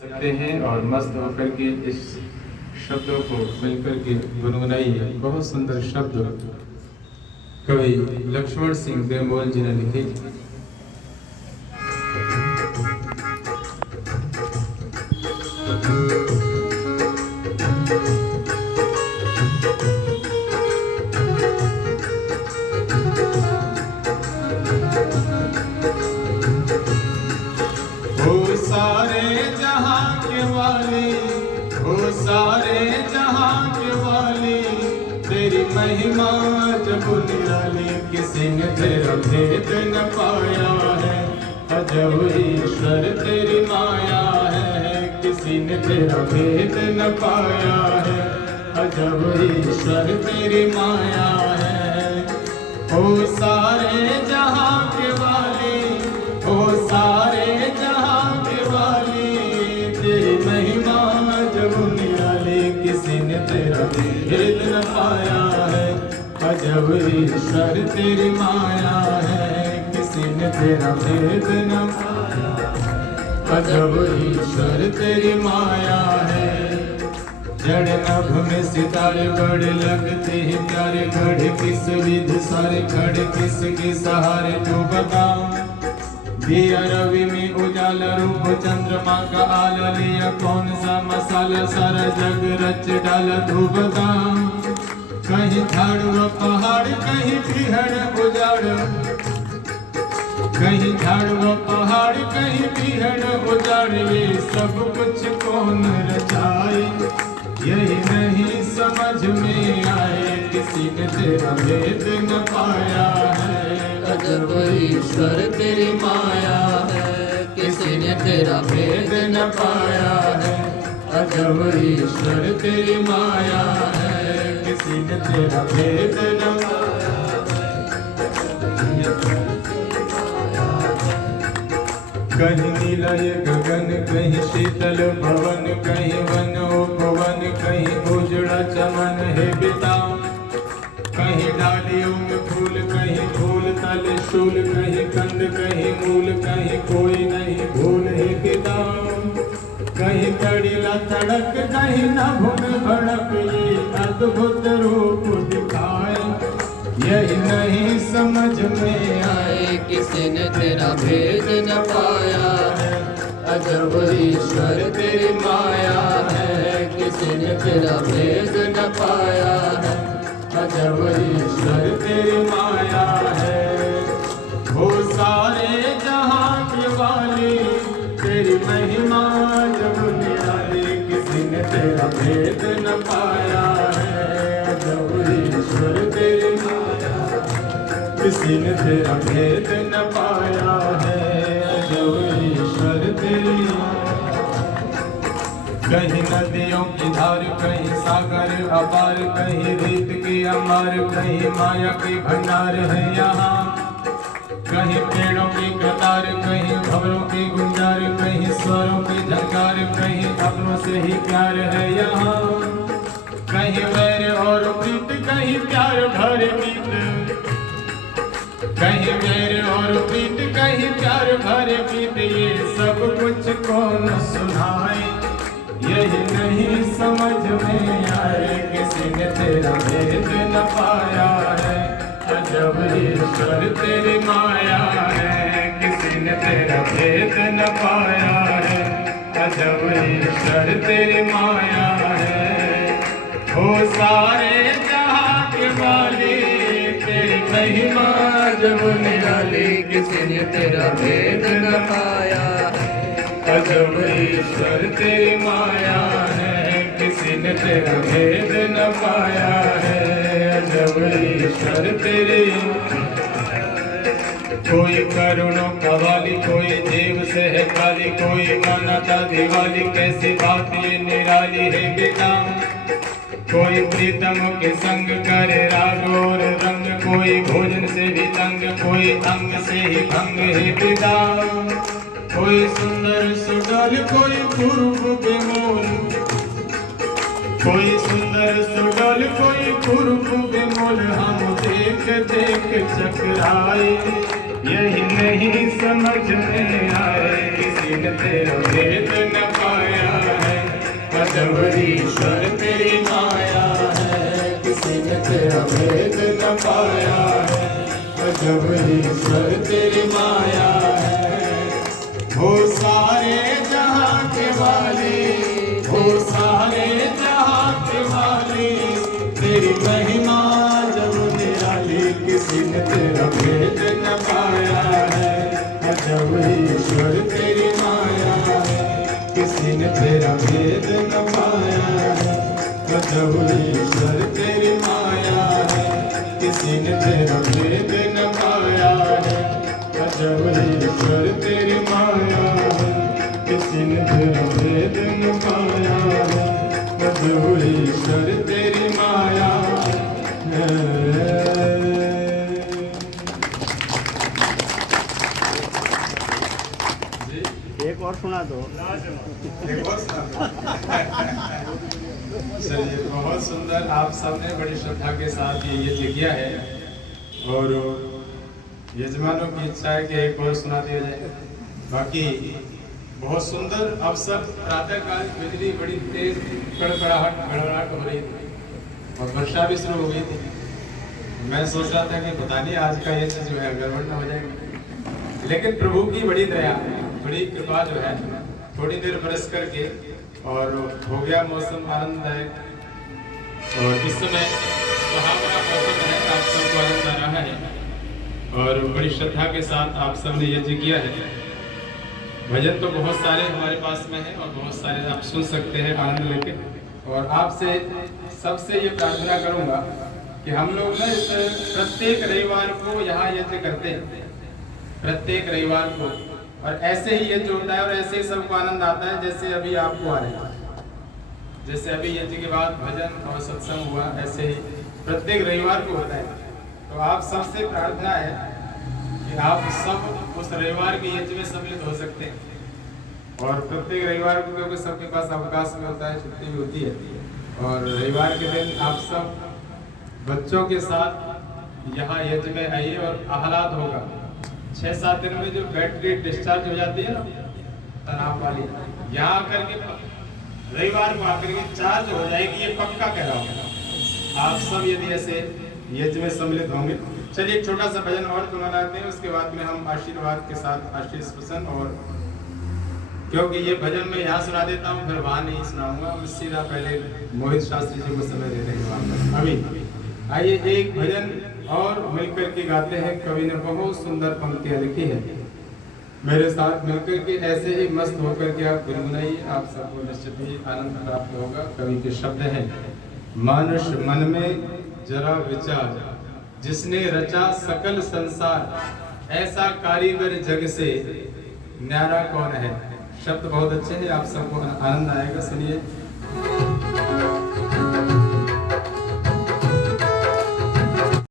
सकते हैं और मस्त होकर के इस शब्दों को मिलकर के गुनगुनाइए। बहुत सुंदर शब्द कवि लक्ष्मण सिंह देवमोल जी ने लिखे। ओ सारे जहां के वाली, ओ सारे जहां के वाली, तेरी महिमा जब निराली, किसी ने तेरा भेद न पाया है। अजब ईश्वर तेरी माया है, किसी ने तेरा भेद न पाया है। अजब ईश्वर तेरी माया है। ओ सारे जहां के वाली, ओ सारे जहां के वाली, तेरी महिमा जब निराली, किसी ने तेरा भेद न पाया है। अजब ईश्वर तेरी माया है, किसी ने तेरा भेद न पाया। अजब ईश्वर तेरी माया है। जड़ नभ में सितारे बड़े लगते हैं प्यारे, खड़े किस विध सारे, खड़े किसके सहारे तू बता। दिया रवि में उजाला, रूप चंद्रमा का आला, लिया कौन सा मसाला, सारा जग रच डाला तू बता। कहीं झाड़ पहाड़, कहीं पीहड़ उजाड़, कहीं झाड़ पहाड़, कहीं पीहड़ उजाड़, ये सब कुछ कौन रचाए, यही नहीं समझ में आए, किसी ने तेरा भेद न पाया है। अजब ईश्वर तेरी माया है, किसी ने तेरा भेद न पाया है। अजब ईश्वर तेरी माया है, किसी ने तेरा भेद न पाया है। कहीं नीला ये गगन, कहीं शीतल भवन, कहीं वन उपवन, कहीं उजड़ा चमन है पिता। कहीं डालियों में फूल, कहीं फूल तले शूल, कहीं कंद, कहीं मूल, कहीं कोई नहीं भूल है पिता। कहीं तड़ीला तड़क, कहीं नभ में भड़क, ये अद्भुत रूप दिखाए, यही नहीं समझ में आए, किसी ने तेरा भेद न पाया है। अजब ईश्वर तेरी माया है, किसी ने तेरा भेद न पाया है। अजब ईश्वर तेरी माया है। वो सारे जहां की वाली, तेरी महिमा जब निराली, किसी ने तेरा भेद न पाया है। अजब ईश्वर तेरी माया, किसी ने तेरा भेद न पाया है। अजब ईश्वर तेरी, कहीं नदियों की धार, कहीं सागर अपार, कहीं रीत की अमार, कहीं माया के भंडार है यहाँ। कहीं पेड़ों की कतार, कहीं भंवरों की गुंजार, कहीं स्वरों की झंकार, कहीं अपनों से ही प्यार है यहाँ। कहीं वैर और प्रीत, कहीं प्यार भरे गीत, कहीं वैर और प्रीत, कहीं प्यार भरे गीत, ये सब कुछ कौन सुनाए, यही नहीं समझ में आए, किसी ने तेरा भेद न पाया है। अजब ईश्वर तेरी माया है, किसी ने तेरा भेद न पाया है। अजब ईश्वर तेरी माया है। ओ सारे जहां के वाली, तेरी महिमा जब निराली, किसी ने तेरा भेद न पाया है। अजब ईश्वर तेरी माया है, किसी ने तेरा भेद न पाया है। अजब ईश्वर तेरी, कोई करुणों का वाली, कोई जीव से है काली, कोई मानता दिवाली, कैसी बात ये निराली है बेटा। कोई प्रीतम के संग करे राग और रंग, कोई भोजन से भी तंग, कोई अंग से ही भंग है पिता। कोई सुंदर सुडल, कोई पूर्व बेमोल, कोई सुंदर सुडल, कोई पूर्व बेमोल, हम देख देख चकराए, यही नहीं समझ में आए, किसी ने तेरा भेद न पाया। अजब ईश्वर तेरी माया है, किसी ने तेरा भेद न पाया है। अजब ईश्वर तेरी माया है, हो सारे जहां के वाली, हो सारे जहां के वाली, तेरी महिमा जब निराली, किसी ने तेरा भेद न पाया है। अजब ईश्वर तेरी माया है, किसी ने तेरा भेद न पाया है। अजब ईश्वर तेरी माया है, किसी ने तेरा भेद न पाया है। अजब ईश्वर तेरी माया है, किसी ने तेरा भेद न पाया है। अजब ईश्वर तेरी माया है। एक और सुना दो। चलिए, बहुत सुंदर। आप सबने बड़ी श्रद्धा के साथ ये यज्ञ किया है और यजमानों की इच्छा है कि एक और सुना दिया जाए। बाकी बहुत सुंदर अवसर। प्रातः काल बिजली बड़ी तेज कड़कड़ाहट गड़गड़ाहट हो रही थी और वर्षा भी शुरू हो गई थी। मैं सोच रहा था कि पता नहीं आज का यज्ञ जो है गड़बड़ न हो जाएगा, लेकिन प्रभु की बड़ी दया, बड़ी कृपा जो है, थोड़ी देर बरस करके और हो गया मौसम आनंददायक। और इस समय सुहावना मौसम है, आप सबको आनंद आ रहा है और बड़ी श्रद्धा के साथ आप सबने यज्ञ किया है। भजन तो बहुत सारे हमारे पास में है और बहुत सारे आप सुन सकते हैं आनंद लेके। और आपसे सबसे ये प्रार्थना करूंगा कि हम लोग ना इस प्रत्येक रविवार को यहाँ यज्ञ करते हैं, प्रत्येक रविवार को, और ऐसे ही यज्ञ होता है और ऐसे ही सबको आनंद आता है जैसे अभी आपको आ रहा है। जैसे अभी यज्ञ के बाद भजन और सत्संग हुआ, ऐसे ही प्रत्येक रविवार को होता है। तो आप सबसे प्रार्थना है कि आप सब उस रविवार के यज्ञ में सम्मिलित हो सकते हैं। और प्रत्येक रविवार को, क्योंकि सबके पास अवकाश में होता है, छुट्टी भी होती है, और रविवार के दिन आप सब बच्चों के साथ यहाँ यज्ञ में आइए और आह्लाद होगा। 6-7 दिन में जो बैटरी डिस्चार्ज हो जाती है ना तनाव वाली, यहाँ आकर के रविवार को आकर के चार्ज हो जाएगी, ये पक्का कह रहा हूँ। आप सब यदि ऐसे यज्ञ में सम्मिलित होंगे। चलिए एक छोटा सा भजन और गुनगुनाते हैं, उसके बाद में हम आशीर्वाद के साथ आशीष प्रसन्न, और क्योंकि ये भजन मैं यहाँ सुना देता हूँ, फिर वहाँ नहीं सुनाऊंगा। सीधा पहले मोहित शास्त्री जी को समय देते हैं। अभी आइए एक भजन और मिलकर के गाते हैं। कवि ने बहुत सुंदर पंक्तियां लिखी है, मेरे साथ मिलकर के ऐसे ही मस्त होकर के आप गुनगुनाइए, आप सबको निश्चित ही आनंद प्राप्त होगा। कवि के शब्द हैं, मानुष मन में जरा विचार, जिसने रचा सकल संसार, ऐसा कारीगर जग से न्यारा कौन है। शब्द बहुत अच्छे हैं, आप सबको आनंद आएगा, सुनिए।